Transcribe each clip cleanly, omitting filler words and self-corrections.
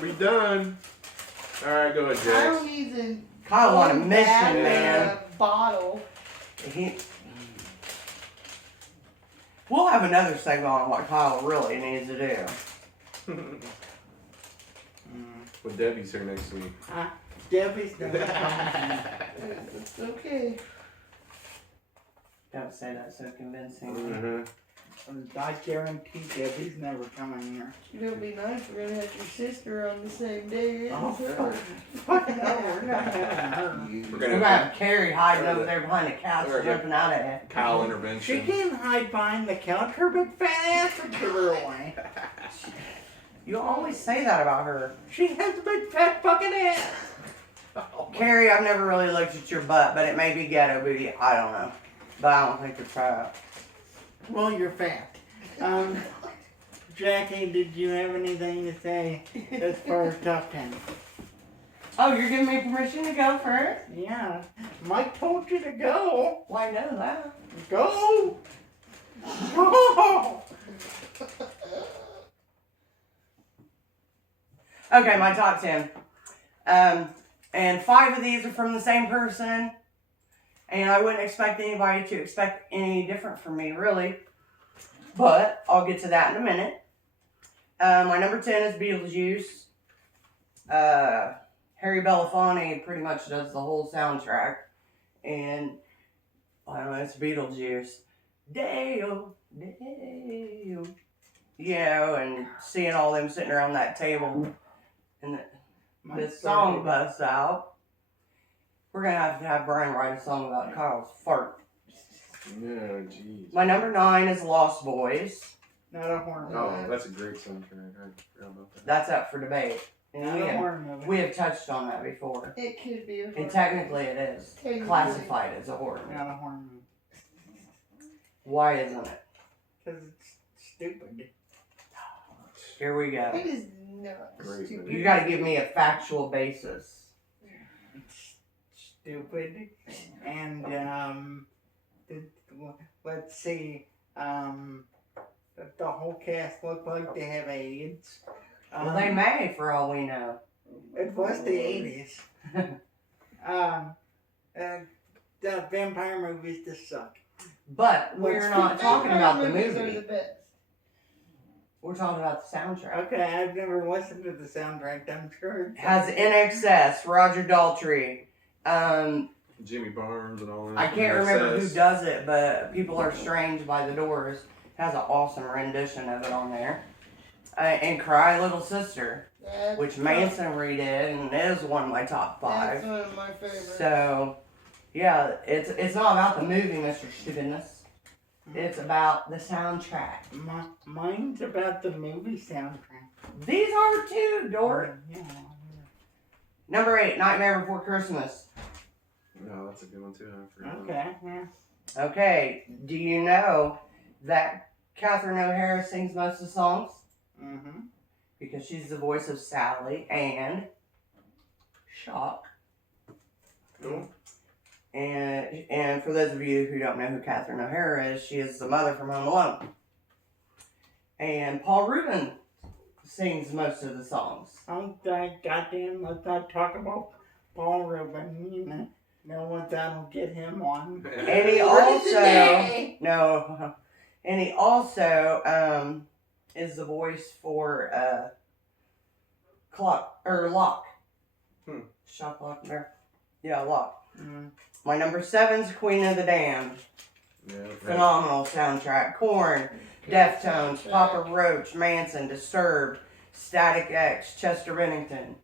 We'll be done. All right, go ahead, Jax. Kyle needs a Kyle on a mission, man. Bottle. We'll have another segment on what Kyle really needs to do. Well, Debbie's here next week. Debbie's never It's okay. Don't say that so convincing. Mm-hmm. I guarantee Debbie's never coming here. It'll be nice. We're gonna have your sister on the same day. Oh, fuck no, we're not having her. We're We're gonna have Carrie hiding over there behind the couch, jumping out at it. Kyle She intervention. can't hide behind the couch. Her big fat ass would give her away. You always say that about her. She has a big fat fucking ass. Carrie, I've never really looked at your butt, but it may be ghetto booty. I don't know. But I don't think you're fat. Well, you're fat. Jackie, did you have anything to say as far as top 10? Oh, you're giving me permission to go first? Yeah. Mike told you to go. Well, I know that. Go! Go! Okay, my top 10. And 5 of these are from the same person. And I wouldn't expect anybody to expect any different from me, really. But I'll get to that in a minute. My number 10 is Beetlejuice. Harry Belafonte pretty much does the whole soundtrack. And, I don't know, it's Beetlejuice. Dale, Dale. Yeah, and seeing all them sitting around that table. And this song busts out. We're going to have Brian write a song about Kyle's fart. Yeah, jeez. My number 9 is Lost Boys. Not a horror movie. Oh, that's a great soundtrack. I forgot about that. That's up for debate. And Not a horror movie. we have touched on that before. It could be a And technically it is classified as a horror movie. Not a horror movie. Why isn't it? Because it's stupid. Here we go. It is not Great stupid. movie. You got to give me a factual basis. It's stupid. And, let's see, the whole cast looked like they have AIDS. Well, they may, for all we know. It was the 80s. The vampire movies just suck. But we're not talking about the Movies are movie. the best. We're talking about the soundtrack. Okay, I've never listened to the soundtrack. I'm sure it's Has NXS, Roger Daltrey. Jimmy Barnes and all that. I can't remember who does it, but People Are Strange by The Doors has an awesome rendition of it on there. And Cry Little Sister, That's which Manson redid and is one of my top 5. That's one of my favorites. So, yeah, it's not about the movie, Mr. Stupidness. It's about the soundtrack. Mine's about the movie soundtrack. These are too, Dork. Yeah. Number 8, Nightmare Before Christmas. No, that's a good one too. I forgot. Okay, yeah. Okay, do you know that Catherine O'Hara sings most of the songs? Mm-hmm. Because she's the voice of Sally and Shock. Cool. And for those of you who don't know who Catherine O'Hara is, she is the mother from Home Alone. And Paul Rubin sings most of the songs. Oh, goddamn, let's not talk about Paul Rubin. You know what that'll get him on. And he also is the voice for Locke. Shock, Lock, there. Yeah, Locke. Mm. My number 7's Queen of the Damned. Yeah, Phenomenal soundtrack. Korn, Deftones, Papa Roach, Manson, Disturbed, Static X, Chester Bennington.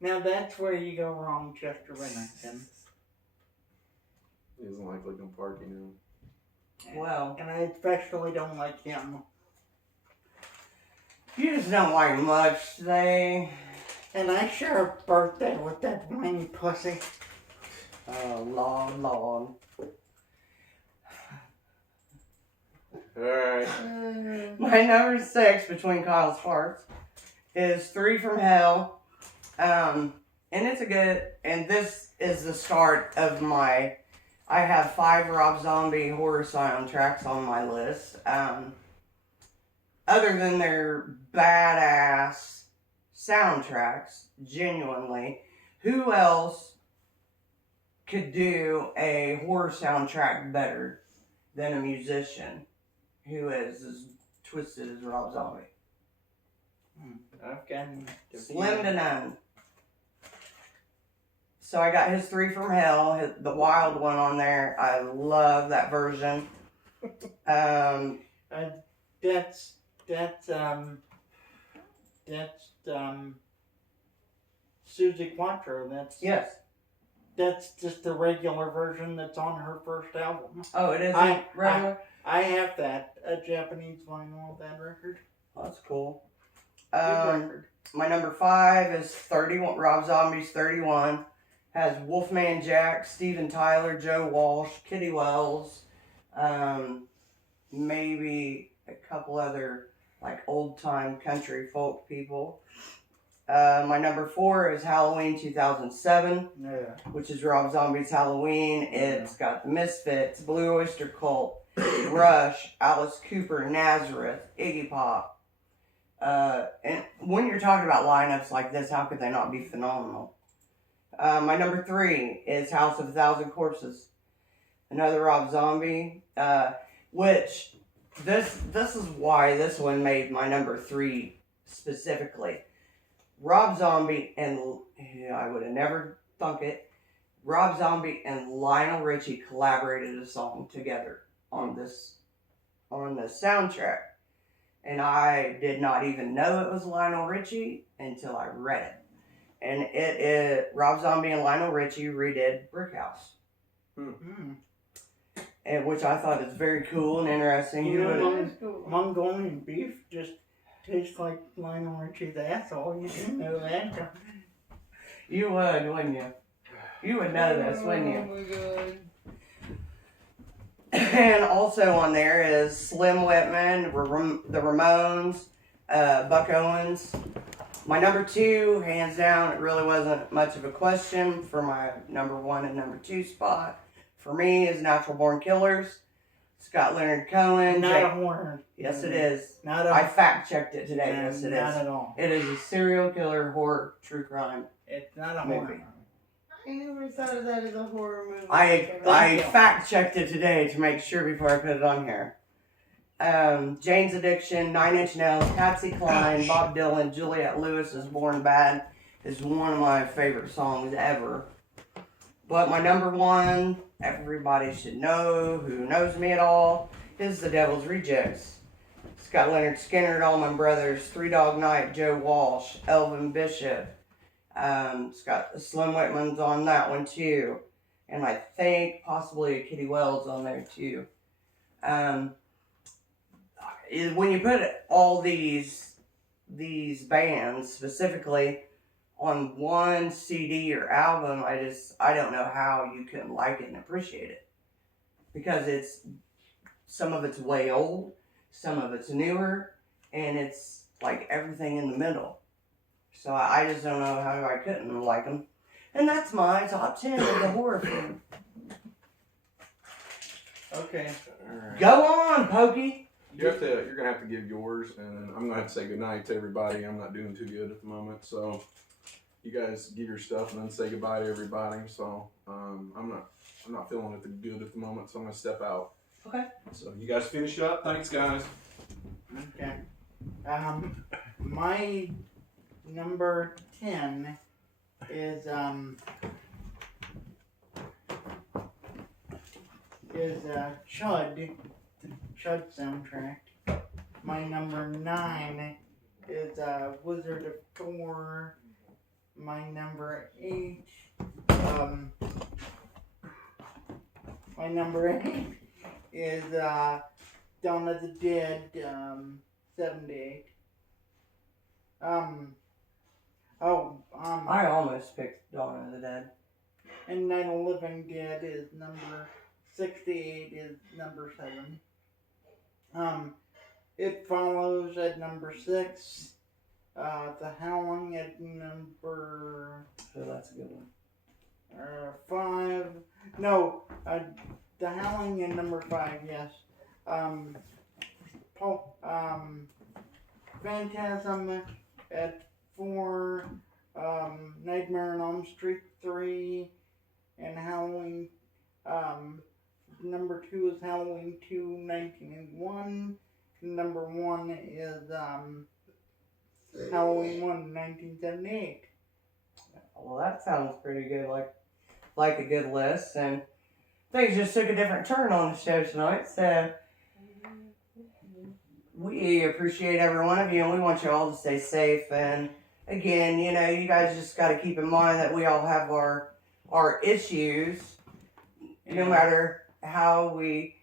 Now that's where you go wrong, Chester Bennington. He doesn't like Linkin Park, you know. Well, And I especially don't like him. you just don't like much, they. And I share a birthday with that whiny pussy. Oh, Lord. Alright. My number 6 between Kyle's farts is 3 from Hell. And it's a good, and this is the start of I have 5 Rob Zombie horror soundtracks on my list. Other than their badass soundtracks, genuinely, who else could do a horror soundtrack better than a musician who is as twisted as Rob Zombie? I've gotten Slim to none. So I got his 3 from Hell, the wild one on there. I love that version. That's Susie Quattro. Yes. That's just the regular version that's on her first album. Oh, it is regular? I have that, a Japanese vinyl of that record. Oh, that's cool. Good record. My number 5 is 31. Rob Zombie's 31. Has Wolfman Jack, Steven Tyler, Joe Walsh, Kitty Wells, maybe a couple other like old time country folk people. My number 4 is Halloween 2007, Yeah. which is Rob Zombie's Halloween. It's got the Misfits, Blue Oyster Cult, Rush, Alice Cooper, Nazareth, Iggy Pop. And when you're talking about lineups like this, how could they not be phenomenal? My number 3 is House of a Thousand Corpses, another Rob Zombie, which this is why this one made my number 3 specifically. Rob Zombie and I would have never thunk it. Rob Zombie and Lionel Richie collaborated a song together on this soundtrack, and I did not even know it was Lionel Richie until I read it. And it is Rob Zombie and Lionel Richie redid Brick House. And which I thought is very cool and interesting. Mongolian beef just tastes like Lionel Richie's asshole. You didn't know that. You would, wouldn't you? You would know this, wouldn't you? Oh my god. And also on there is Slim Whitman, the Ramones, Buck Owens. My number 2, hands down, it really wasn't much of a question for my number 1 and number 2 spot. For me, is Natural Born Killers. Scott Leonard Cohen. Not a horror. Yes, it is. I fact checked it today. Yes, it is. Not at all. It is a serial killer horror true crime. It's not a movie. horror. I never thought of that as a horror movie. I fact checked it today to make sure before I put it on here. Jane's Addiction, 9 Inch Nails, Patsy Cline, Bob Dylan, Juliette Lewis is Born Bad is one of my favorite songs ever. But my number 1, everybody should know, who knows me at all, is The Devil's Rejects. Scott Leonard Skinner, Allman Brothers, Three Dog Night, Joe Walsh, Elvin Bishop. Scott Slim Whitman's on that one too. And I think possibly Kitty Wells on there too. When you put all these bands specifically on one CD or album, I don't know how you couldn't like it and appreciate it. Because some of it's way old, some of it's newer, and it's like everything in the middle. So I just don't know how I couldn't like them. And that's my top 10 of the horror film. Okay. Alright. Go on, Pokey. You're gonna have to give yours, and I'm gonna have to say goodnight to everybody. I'm not doing too good at the moment, so you guys give your stuff and then say goodbye to everybody. So I'm not feeling it good at the moment, so I'm gonna step out. Okay. So you guys finish up. Thanks, guys. Okay. My number 10 is Chud soundtrack. My number 9 is Wizard of Thor. My number 8 is Dawn of the Dead 78. I almost picked Dawn of the Dead. And Night of the Living Dead is number 68 is number 7. It follows at number 6. The Howling at number So that's a good one. 5. No, The Howling at number 5. Yes. Phantasm at 4. Street 3, and Halloween, number 2 is Halloween 2, 1981. Number 1 is, Halloween 1, 1978. Well, that sounds pretty good, like a good list, and things just took a different turn on the show tonight, so we appreciate every one of you, and we want you all to stay safe, and again, you know, you guys just got to keep in mind that we all have our issues, no matter how we,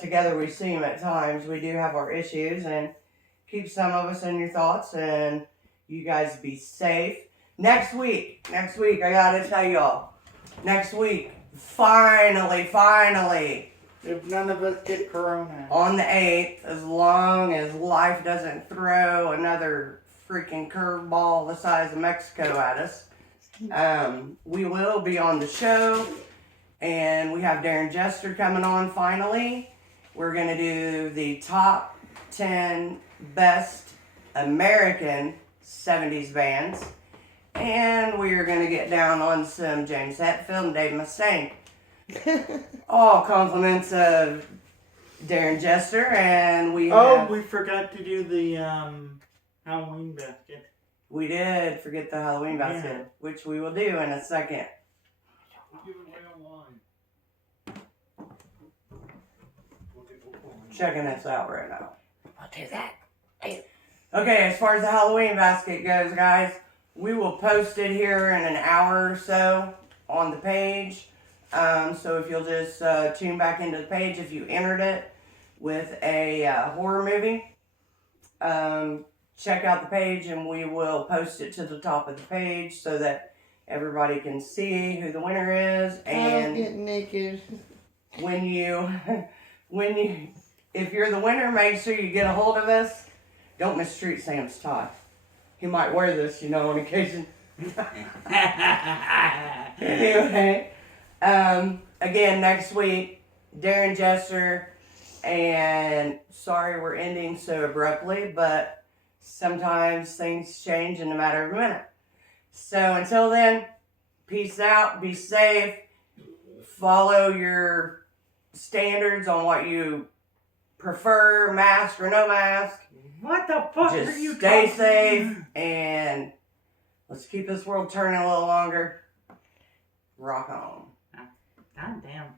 together we seem at times, we do have our issues, and keep some of us in your thoughts, and you guys be safe. Next week, I gotta tell y'all, next week, finally, If none of us get corona. on the 8th, as long as life doesn't throw another freaking curveball the size of Mexico at us, we will be on the show, and we have Darren Jester coming on finally. We're gonna do the top 10 best American 70s bands, and we are going to get down on some James Hetfield and Dave Mustaine. All compliments of Darren Jester, and we We forgot to do the Halloween basket. we did forget the Halloween basket, which we will do in a second. We'll give it away online. Checking this out right now. I'll do that. Okay, as far as the Halloween basket goes, guys, we will post it here in an hour or so on the page. So if you'll just tune back into the page, if you entered it with a horror movie, check out the page and we will post it to the top of the page so that everybody can see who the winner is. I'll And get naked. if you're the winner, make sure you get a hold of us. Don't mistreat Sam's tie. He might wear this, on occasion. Anyway, again, next week, Darren Jester, and sorry we're ending so abruptly, but sometimes things change in a matter of a minute. So until then, peace out, be safe, follow your standards on what you prefer, mask or no mask. What the fuck Just are you stay talking safe, and let's keep this world turning a little longer. Rock on. God damn.